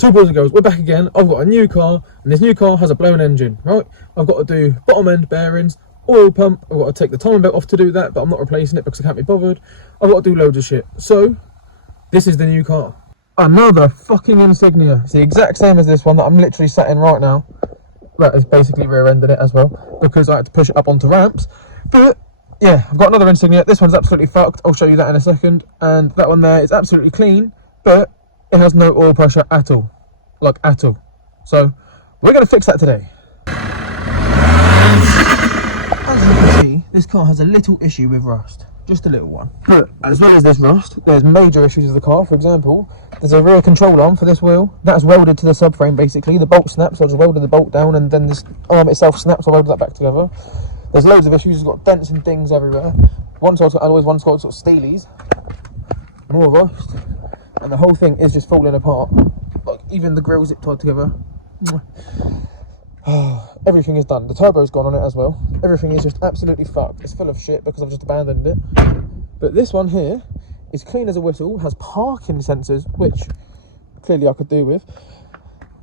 Two boys and girls, we're back again. I've got a new car, and this new car has a blown engine, right? I've got to do bottom end bearings, oil pump, I've got to take the timing belt off to do that, but I'm not replacing it because I can't be bothered. I've got to do loads of shit. So, this is the new car. Another fucking Insignia. It's the exact same as this one that I'm literally sat in right now. That is basically rear-ending it as well, because I had to push it up onto ramps. But, yeah, I've got another Insignia. This one's absolutely fucked. I'll show you that in a second. And that one there is absolutely clean, but it has no oil pressure at all. Like, at all. So, we're going to fix that today. As you can see, this car has a little issue with rust. Just a little one. But, as well as this rust, there's major issues with the car. For example, there's a rear control arm for this wheel. That's welded to the subframe, basically. The bolt snaps, so I just welded the bolt down, and then this arm itself snaps, so I welded that back together. There's loads of issues. It's got dents and things everywhere. One side's got alloys, one side's got steelies. More rust. And the whole thing is just falling apart. Like, even the grille zip tied together. Everything is done. The turbo's gone on it as well. Everything is just absolutely fucked. It's full of shit because I've just abandoned it. But this one here is clean as a whistle, has parking sensors, which clearly I could do with.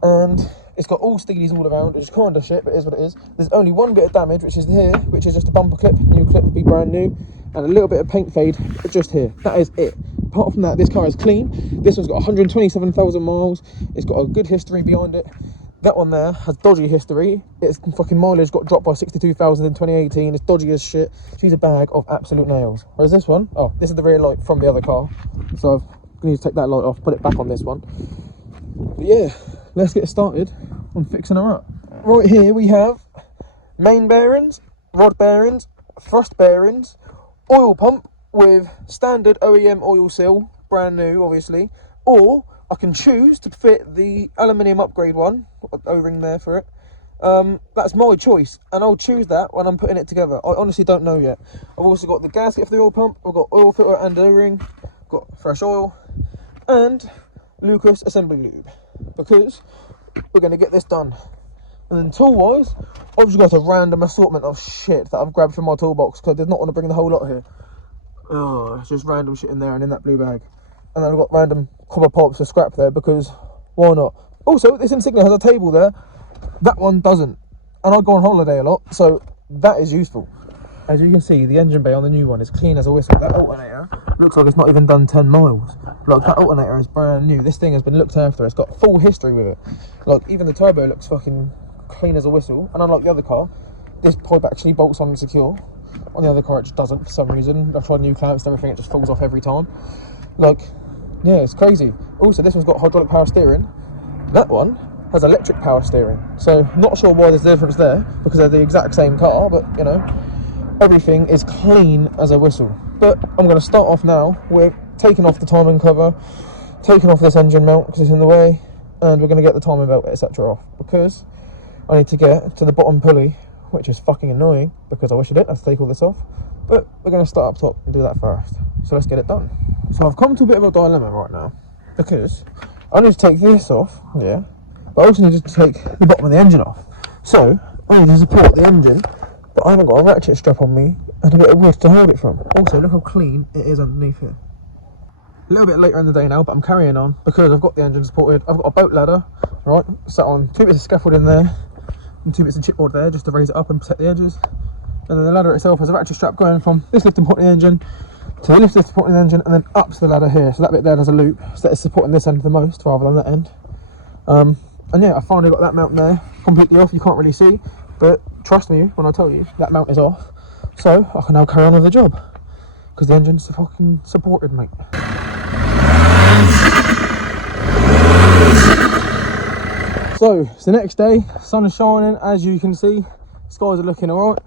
And it's got all steelies all around, which is kind of shit, but it is what it is. There's only one bit of damage, which is here, which is just a bumper clip. New clip would be brand new. And a little bit of paint fade just here. That is it. Apart from that, this car is clean. This one's got 127,000 miles. It's got a good history behind it. That one there has dodgy history. Its fucking mileage got dropped by 62,000 in 2018. It's dodgy as shit. She's a bag of absolute nails. Whereas this one, oh, this is the rear light from the other car. So I'm going to need to take that light off, put it back on this one. But yeah, let's get started on fixing her up. Right here we have main bearings, rod bearings, thrust bearings, oil pump with standard OEM oil seal, brand new obviously, or I can choose to fit the aluminium upgrade one, O-ring there for it. That's my choice, and I'll choose that when I'm putting it together. I honestly don't know yet. I've also got the gasket for the oil pump, I've got oil filter and O-ring, got fresh oil, and Lucas assembly lube, because we're going to get this done. And then tool-wise, I've just got a random assortment of shit that I've grabbed from my toolbox, because I did not want to bring the whole lot here. Oh, it's just random shit in there and in that blue bag. And then I've got random copper pipes for scrap there, because why not? Also, this Insignia has a table there. That one doesn't. And I go on holiday a lot, so that is useful. As you can see, the engine bay on the new one is clean as a whistle. That alternator looks like it's not even done 10 miles. Like, that alternator is brand new. This thing has been looked after. It's got full history with it. Like, even the turbo looks fucking clean as a whistle. And unlike the other car, this pipe actually bolts on and secure. On the other car, it just doesn't for some reason. I've tried new clamps and everything, it just falls off every time. Like, yeah, it's crazy. Also, this one's got hydraulic power steering. That one has electric power steering. So, not sure why there's a difference there, because they're the exact same car, but, you know, everything is clean as a whistle. But I'm going to start off now with taking off the timing cover, taking off this engine mount because it's in the way, and we're going to get the timing belt, etc. off, because I need to get to the bottom pulley, which is fucking annoying because I wish I didn't have to take all this off. But we're going to start up top and do that first. So let's get it done. So I've come to a bit of a dilemma right now, because I need to take this off, yeah, but I also need to take the bottom of the engine off. So I need to support the engine, but I haven't got a ratchet strap on me and a bit of wood to hold it from. Also, look how clean it is underneath here. A little bit later in the day now, but I'm carrying on because I've got the engine supported. I've got a boat ladder, right, sat on 2 bits of scaffold in there and 2 bits of chipboard there just to raise it up and protect the edges. And then the ladder itself has a ratchet strap going from this lifting point of the engine to the lift supporting the engine and then up to the ladder here. So that bit there does a loop, so that is supporting this end the most rather than that end. And yeah, I finally got that mount there completely off. You can't really see, but trust me when I tell you that mount is off. So I can now carry on with the job because the engine's fucking supported, mate. So it's the next day, sun is shining as you can see, skies are looking alright,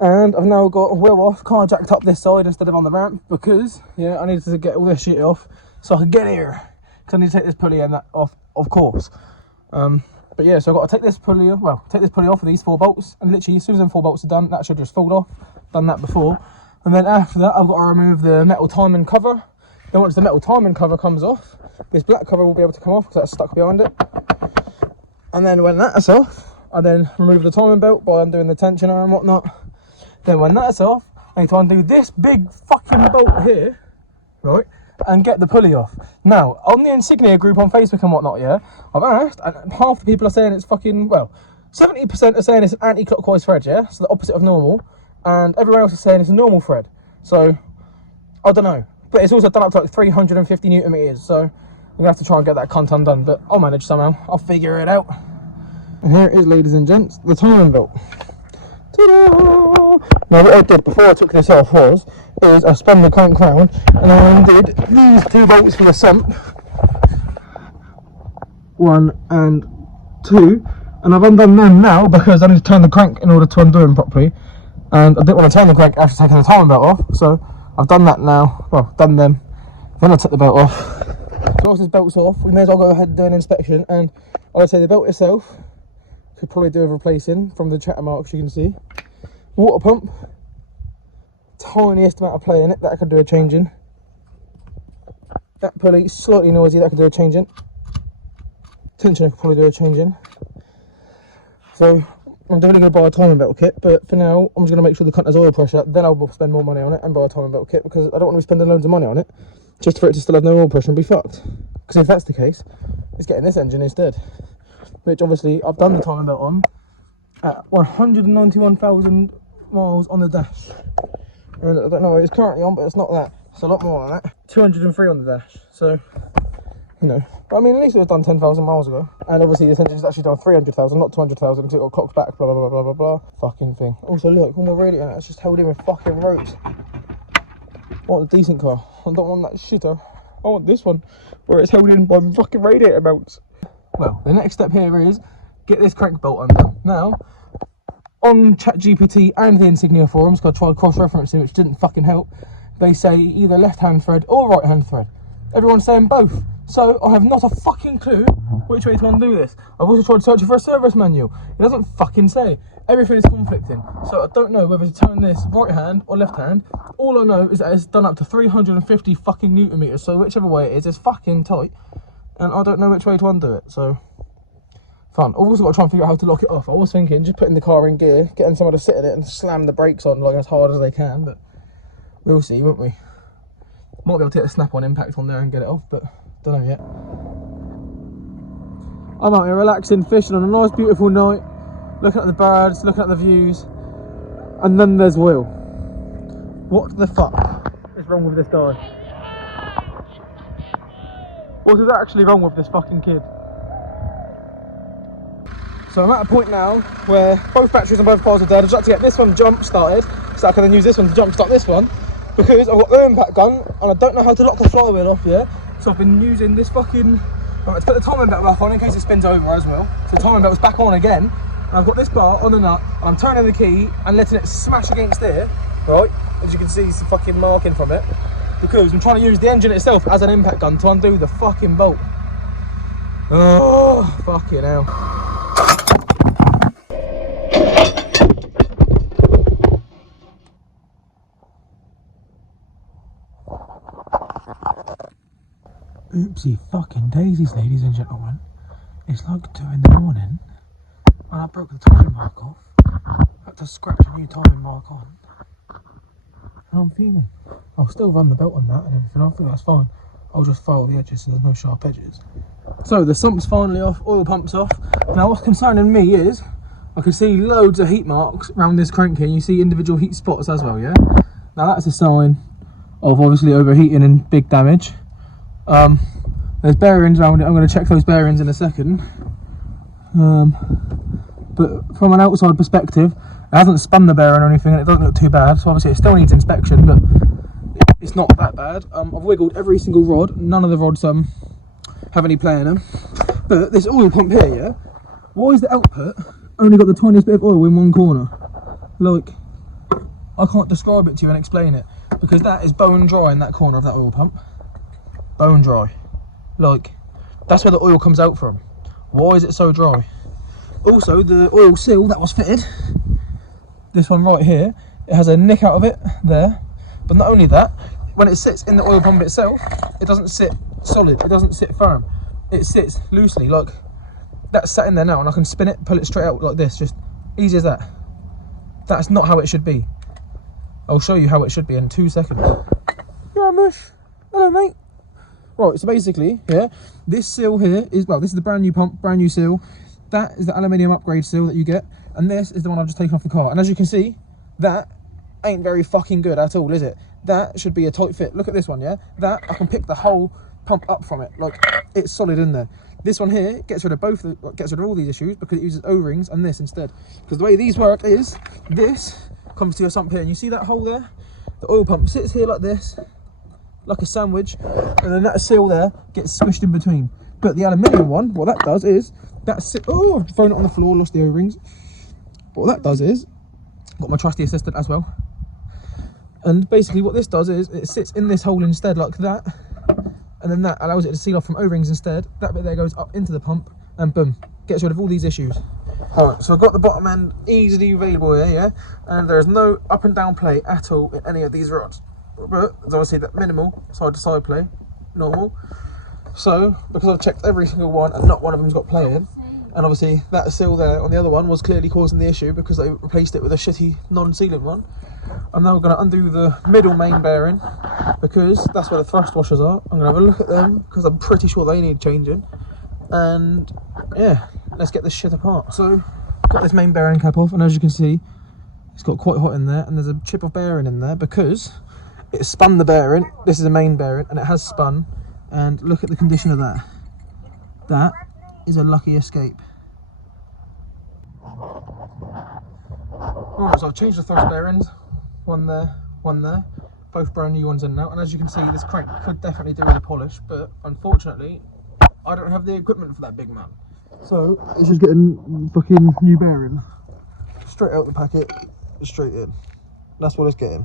and I've now got a wheel off, car jacked up this side instead of on the ramp because, yeah, I needed to get all this shit off so I could get here, because I need to take this pulley and that off, of course. But yeah, so I've got to take this pulley off, of these 4 bolts, and literally as soon as them 4 bolts are done, that should just fall off. Done that before, and then after that I've got to remove the metal timing cover. Then once the metal timing cover comes off, this black cover will be able to come off because that's stuck behind it. And then when that's off, I then remove the timing belt by undoing the tensioner and whatnot. Then when that's off, I need to undo this big fucking bolt here, right? and get the pulley off. Now, on the Insignia group on Facebook and whatnot, yeah, I've asked, and half the people are saying it's fucking, well, 70% are saying it's an anti-clockwise thread, yeah, so the opposite of normal, and everyone else is saying it's a normal thread. So, I don't know. But it's also done up to like 350 Newton meters, so I'm gonna have to try and get that cunt undone, but I'll manage somehow. I'll figure it out. And here it is, ladies and gents, the timing belt. Ta-da! Now what I did before I took this off is I spun the crank round and I undid these two bolts for the sump. 1 and 2. And I've undone them now because I need to turn the crank in order to undo them properly. And I didn't want to turn the crank after taking the timing belt off, so I've done that now. Well, done them. Then I took the belt off. Once this belt's off, we may as well go ahead and do an inspection. And I would say the belt itself could probably do with replacing from the chatter marks you can see. Water pump, tiniest amount of play in it, that I could do a change in. That pulley, slightly noisy, that I could do a change in. Tension I could probably do a change in. So I'm definitely going to buy a timing belt kit, but for now I'm just going to make sure the cunt has oil pressure, then I'll spend more money on it and buy a timing belt kit, because I don't want to be spending loads of money on it just for it to still have no oil pressure and be fucked. Because if that's the case, it's getting this engine instead. Which obviously I've done the timing belt on at 191,000 miles on the dash. And I don't know what it's currently on, but it's not that. It's a lot more than that. 203 on the dash. So, you know. But I mean, at least it was done 10,000 miles ago. And obviously this engine's actually done 300,000, not 200,000, because it got cocked back, blah, blah, blah, blah, blah, blah. Fucking thing. Also, look, all my radiator, it's just held in with fucking ropes. I want a decent car. I don't want that shitter. I want this one, where it's held in by fucking radiator mounts. Well, the next step here is get this crank bolt undone. Now, on ChatGPT and the Insignia forums, because I tried cross-referencing, which didn't fucking help, they say either left-hand thread or right-hand thread. Everyone's saying both. So I have not a fucking clue which way to undo this. I've also tried searching for a service manual. It doesn't fucking say. Everything is conflicting. So I don't know whether to turn this right hand or left hand. All I know is that it's done up to 350 fucking Newton meters. So whichever way it is, it's fucking tight. And I don't know which way to undo it, so fun. I've also got to try and figure out how to lock it off. I was thinking just putting the car in gear, getting someone to sit in it and slam the brakes on like as hard as they can, but we'll see, won't we? Might be able to get a snap-on impact on there and get it off, but don't know yet. I'm out here relaxing, fishing on a nice beautiful night, looking at the birds, looking at the views, and then there's Will. What the fuck is wrong with this guy? What is actually wrong with this fucking kid? So I'm at a point now where both batteries on both cars are dead. I've just had to get this one jump started so I can then use this one to jump start this one, because I've got the impact gun and I don't know how to lock the flywheel off yet. So I've been using this fucking, I'm going to put the timing belt back on in case it spins over as well. So the timing belt's back on again. And I've got this bar on the nut and I'm turning the key and letting it smash against here, right? As you can see, it's fucking marking from it. Because I'm trying to use the engine itself as an impact gun to undo the fucking bolt. Oh, fucking hell. Oopsie fucking daisies, ladies and gentlemen. It's like 2 in the morning and I broke the timing mark off. I had to scratch a new timing mark on. And I'm fuming. I'll still run the belt on that and everything. I think that's fine. I'll just file the edges so there's no sharp edges. So the sump's finally off, oil pump's off. Now what's concerning me is I can see loads of heat marks around this crank here. You see individual heat spots as well, yeah? Now that's a sign of obviously overheating and big damage. There's bearings around it. I'm going to check those bearings in a second. But from an outside perspective, it hasn't spun the bearing or anything and it doesn't look too bad. So obviously it still needs inspection, but it's not that bad. I've wiggled every single rod. None of the rods have any play in them. But this oil pump here, yeah? Why is the output only got the tiniest bit of oil in one corner? Like, I can't describe it to you and explain it, because that is bone dry in that corner of that oil pump. Bone dry. Like, that's where the oil comes out from. Why is it so dry? Also, the oil seal that was fitted, this one right here, it has a nick out of it there. But not only that, when it sits in the oil pump itself, it doesn't sit solid, it doesn't sit firm. It sits loosely, like that's sat in there now and I can spin it, pull it straight out like this, just easy as that. That's not how it should be. I'll show you how it should be in 2 seconds. You're a mush. Hello mate. Right, so basically, yeah, this seal here is, well, this is the brand new pump, brand new seal. That is the aluminium upgrade seal that you get. And this is the one I've just taken off the car. And as you can see, that ain't very fucking good at all, is it? That should be a tight fit. Look at this one, yeah? That, I can pick the whole pump up from it. Like, it's solid in there. This one here gets rid of gets rid of all these issues because it uses O-rings and this instead. Because the way these work is, this comes to your sump here. And you see that hole there? The oil pump sits here like this, like a sandwich, and then that seal there gets squished in between. But the aluminium one, what that does is, oh, I've thrown it on the floor, lost the O-rings. But what that does is, got my trusty assistant as well. And basically what this does is, it sits in this hole instead like that, and then that allows it to seal off from O-rings instead. That bit there goes up into the pump, and boom, gets rid of all these issues. Alright, so I've got the bottom end easily available here, yeah? And there's no up and down play at all in any of these rods. But there's obviously that minimal side to side play, normal. So, because I've checked every single one and not one of them's got play in, and obviously that seal there on the other one was clearly causing the issue because they replaced it with a shitty non-sealing one. I'm now going to undo the middle main bearing because that's where the thrust washers are. I'm going to have a look at them because I'm pretty sure they need changing. And yeah, let's get this shit apart. So, got this main bearing cap off, and as you can see, it's got quite hot in there, and there's a chip of bearing in there because it spun the bearing. This is a main bearing, and it has spun. And look at the condition of that. That is a lucky escape. Alright, so I've changed the thrust bearings. One there, both brand new ones in now. And as you can see, this crank could definitely do with a polish, but unfortunately, I don't have the equipment for that big man. So it's just getting fucking new bearing. Straight out the packet, straight in. That's what it's getting.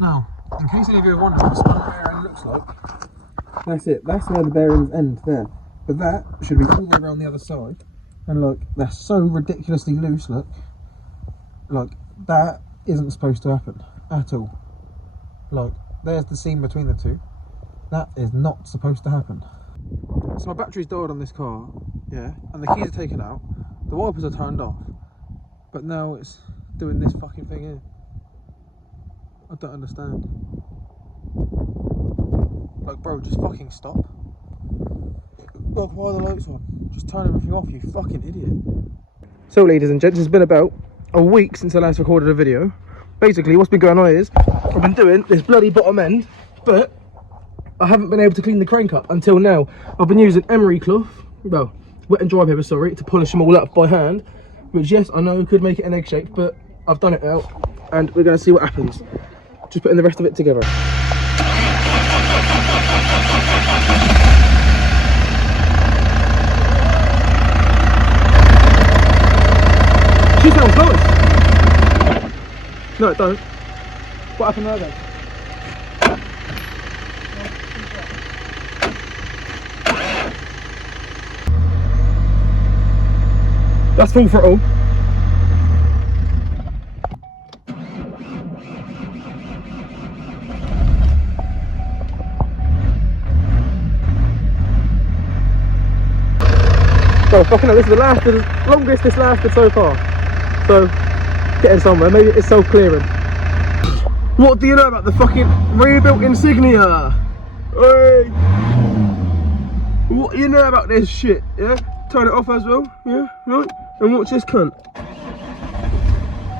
Now, in case any of you are wondering what the spun bearing looks like, that's it. That's where the bearings end there. But that should be all the way around the other side. And look, they're so ridiculously loose, look. Like, that isn't supposed to happen at all. Like, there's the seam between the two. That is not supposed to happen. So my battery's died on this car, yeah, and the keys are taken out. The wipers are turned off. But now it's doing this fucking thing here. I don't understand. Like, bro, just fucking stop. Look, why are the lights on? Just turn everything off, you fucking idiot. So, ladies and gents, it's been about a week since I last recorded a video. Basically, what's been going on is, I've been doing this bloody bottom end, but I haven't been able to clean the crank up until now. I've been using emery cloth, well, wet and dry paper, sorry, to polish them all up by hand, which, yes, I know could make it an egg shape, but I've done it now, and we're going to see what happens. Just putting the rest of it together. She sounds nice. No, it don't. What happened there then? That's full throttle. So fucking hell, this is the longest this lasted so far. So, getting somewhere. Maybe it's self-clearing. What do you know about the fucking rebuilt Insignia? Hey! What do you know about this shit? Yeah? Turn it off as well. Yeah? Right? And watch this cunt.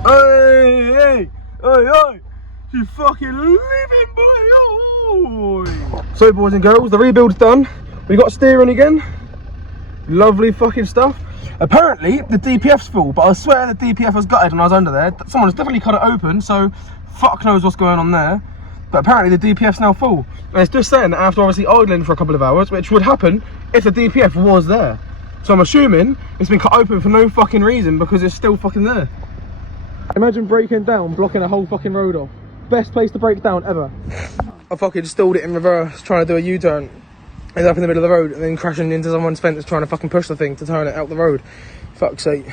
Hey! Hey! Hey! Hey! She's fucking living, boy! Oh. So, boys and girls, the rebuild's done. We got steering again. Lovely fucking stuff. Apparently, the DPF's full, but I swear the DPF was gutted when I was under there. Someone's definitely cut it open, so fuck knows what's going on there. But apparently the DPF's now full. And it's just saying that after obviously idling for a couple of hours, which would happen if the DPF was there. So I'm assuming it's been cut open for no fucking reason because it's still fucking there. Imagine breaking down, blocking a whole fucking road off. Best place to break down ever. I fucking stalled it in reverse, trying to do a U-turn. It's up in the middle of the road and then crashing into someone's fence trying to fucking push the thing to turn it out the road. Fuck's sake.